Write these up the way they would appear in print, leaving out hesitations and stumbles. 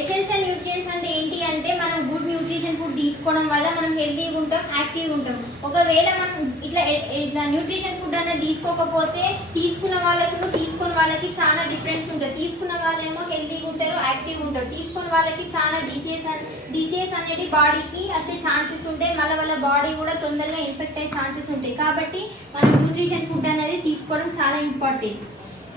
Essential nutrients అంటే ఏంటి అంటే మనం గుడ్ న్యూట్రిషన్ ఫుడ్ తీసుకోవడం వల్ల మనం హెల్తీగా ఉంటాం, యాక్టివ్గా ఉంటాం. ఒకవేళ మనం ఇట్లా న్యూట్రిషన్ ఫుడ్ అనేది తీసుకోకపోతే తీసుకున్న వాళ్ళకి చాలా డిఫరెన్స్ ఉంటుంది. తీసుకున్న వాళ్ళేమో హెల్తీగా ఉంటారు, యాక్టివ్గా ఉంటారు. తీసుకున్న వాళ్ళకి చాలా డిసీజెస్ అనేది బాడీకి వచ్చే ఛాన్సెస్ ఉంటాయి. మళ్ళీ వాళ్ళ బాడీ కూడా తొందరగా ఇన్ఫెక్ట్ అయ్యే ఛాన్సెస్ ఉంటాయి. కాబట్టి మనం న్యూట్రిషన్ ఫుడ్ అనేది తీసుకోవడం చాలా important.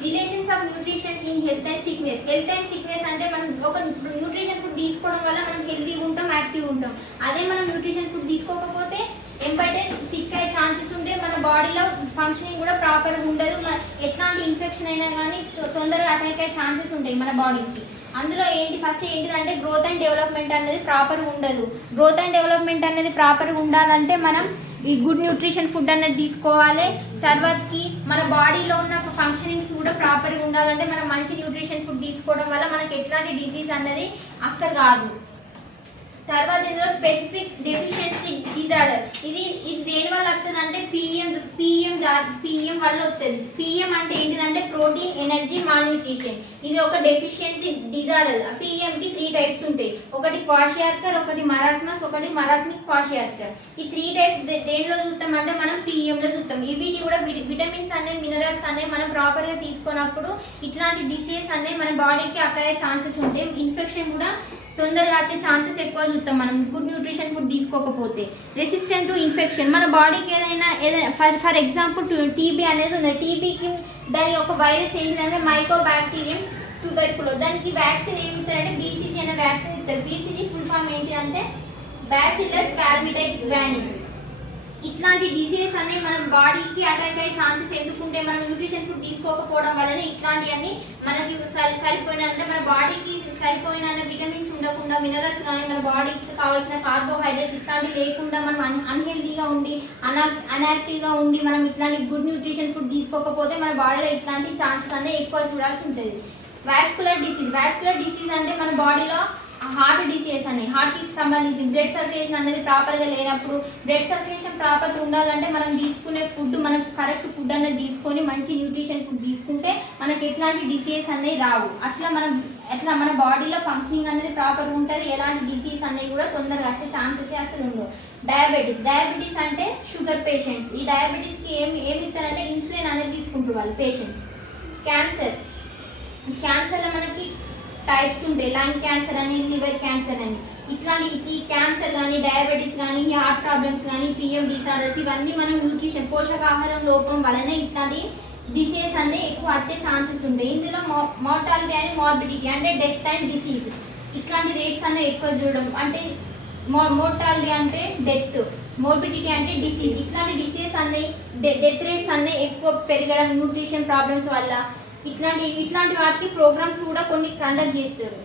Relations of nutrition in health and sickness. Health and sickness అంటే మనం ఒక న్యూట్రిషన్ ఫుడ్ తీసుకోవడం వల్ల మనం హెల్తీగా ఉంటాం, యాక్టివ్గా ఉంటాం. అదే మనం న్యూట్రిషన్ ఫుడ్ తీసుకోకపోతే ఎంబటే సిక్ అయ్యే ఛాన్సెస్ ఉంటాయి. మన బాడీలో ఫంక్షనింగ్ కూడా ప్రాపర్గా ఉండదు. ఎట్లాంటి ఇన్ఫెక్షన్ అయినా కానీ తొందరగా అటాక్ అయ్యే ఛాన్సెస్ ఉంటాయి మన బాడీకి. అందులో ఫస్ట్ ఏంటిదంటే గ్రోత్ అండ్ డెవలప్మెంట్ అనేది ప్రాపర్గా ఉండదు. గ్రోత్ అండ్ డెవలప్మెంట్ అనేది ప్రాపర్గా ఉండాలంటే మనం ఈ గుడ్ న్యూట్రిషన్ ఫుడ్ అనేది తీసుకోవాలి. తర్వాతకి మన బాడీలో ఉన్న ఫంక్షనింగ్స్ కూడా ప్రాపర్గా ఉండాలంటే మనం మంచి న్యూట్రిషన్ ఫుడ్ తీసుకోవడం వల్ల మనకి ఎట్లాంటి డిసీజ్ అనేది అక్కడ రాదు. తర్వాత ఇందులో స్పెసిఫిక్ డెఫిషియన్సీ డిజార్డర్. ఇది దేని వల్ల వస్తుంది అంటే పిఎం వల్ల వస్తుంది. పిఎం అంటే ఏంటిదంటే ప్రోటీన్ ఎనర్జీ మాల్న్యూట్రిషన్. ఇది ఒక డెఫిషియన్సీ డిజార్డర్. పిఎంకి 3 టైప్స్ ఉంటాయి. ఒకటి క్వాషియార్కర్, ఒకటి మరాస్మస్, ఒకటి మరాస్మిక్ క్వాషియార్కర్. ఈ 3 టైప్స్ దేనిలో చూస్తాం అంటే మనం పిఎంలో చూస్తాం. వీటి కూడా విటమిన్స్ అనేవి మినరల్స్ అనేవి మనం ప్రాపర్గా తీసుకున్నప్పుడు ఇట్లాంటి డిసీజెస్ అనేవి మన బాడీకి అక్కడే ఛాన్సెస్ ఉంటాయి. ఇన్ఫెక్షన్ కూడా తొందరగా వచ్చే ఛాన్సెస్ ఎక్కువ చూస్తాం మనం గుడ్ న్యూట్రిషన్ ఫుడ్ తీసుకోకపోతే. Resistant to infection. మన బాడీకి ఏదైనా ఫర్ ఎగ్జాంపుల్ టీబీ అనేది ఉంది. టీబీకి దాని ఒక వైరస్ ఏంటంటే మైకోబాక్టీరియం ట్యూబెర్కులో. దానికి వ్యాక్సిన్ ఏమి ఇస్తారంటే బీసీజీ అనే వ్యాక్సిన్ ఇస్తారు. బీసీజీ ఫుల్ ఫామ్ ఏంటి అంటే బ్యాసిల్లస్ పాల్మిటై గ్రానీ. ఇట్లాంటి డిసీజెస్ అనేవి మన బాడీకి అటాక్ అయ్యే ఛాన్సెస్ ఎందుకుంటే మనం న్యూట్రిషన్ ఫుడ్ తీసుకోకపోవడం వల్లనే ఇట్లాంటివన్నీ మనకి సరిపోయిన అంటే మన బాడీకి సరిపోయిన విటమిన్స్ ఉండకుండా మినరల్స్ కానీ మన బాడీకి కావాల్సిన కార్బోహైడ్రేట్స్ ఇట్లాంటివి లేకుండా మనం అన్హెల్దీగా ఉండి అన్యాక్టివ్గా ఉండి మనం ఇట్లాంటి గుడ్ న్యూట్రిషన్ ఫుడ్ తీసుకోకపోతే మన బాడీలో ఇట్లాంటి ఛాన్సెస్ అనేవి ఎక్కువ చూడాల్సి ఉంటుంది. వాస్కులర్ డిసీజ్ అంటే మన బాడీలో హార్ట్ డిసీజెస్ అని హార్ట్కి సంబంధించి బ్లడ్ సర్క్యులేషన్ అనేది ప్రాపర్గా లేనప్పుడు బ్లడ్ సర్క్యులేషన్ ప్రాపర్గా ఉండాలంటే మనం తీసుకునే ఫుడ్ మనకు కరెక్ట్ ఫుడ్ అనేది తీసుకొని మంచి న్యూట్రిషన్ ఫుడ్ తీసుకుంటే మనకి ఎట్లాంటి డిసీజెస్ అనేవి రావు. అట్లా మన బాడీలో ఫంక్షనింగ్ అనేది ప్రాపర్గా ఉంటుంది. ఎలాంటి డిసీజ్ అనేవి కూడా తొందరగా వచ్చే ఛాన్సెస్ అసలు ఉండవు. డయాబెటీస్ అంటే షుగర్ పేషెంట్స్. ఈ డయాబెటీస్కి ఏమి ఇస్తారంటే ఇన్సులిన్ అనేది తీసుకుంటారు వాళ్ళు పేషెంట్స్. క్యాన్సర్లో మనకి టైప్స్ ఉంటాయి. లంగ్ క్యాన్సర్ అని, లివర్ క్యాన్సర్ అని. ఇట్లాంటి ఈ క్యాన్సర్ కానీ డయాబెటీస్ కానీ హార్ట్ ప్రాబ్లమ్స్ కానీ పిఎం డిసార్డర్స్ ఇవన్నీ మనం న్యూట్రిషన్ పోషకాహారం లోపం వలన ఇట్లాంటి డిసీజెస్ అన్నీ ఎక్కువ వచ్చే ఛాన్సెస్ ఉంటాయి. ఇందులో మోర్టాలిటీ అండ్ మార్బిడిటీ అంటే డెత్ అండ్ డిసీజ్ ఇట్లాంటి రేట్స్ అనేవి ఎక్కువ చూడడం. అంటే మోర్టాలిటీ అంటే డెత్, మోర్బిడిటీ అంటే డిసీజ్. ఇట్లాంటి డిసీజెస్ అన్నీ డెత్ రేట్స్ అన్నీ ఎక్కువ పెరగడం న్యూట్రిషన్ ప్రాబ్లమ్స్ వల్ల. ఇట్లాంటి వాటికి ప్రోగ్రామ్స్ కూడా కొన్ని కండక్ట్ చేస్తారు.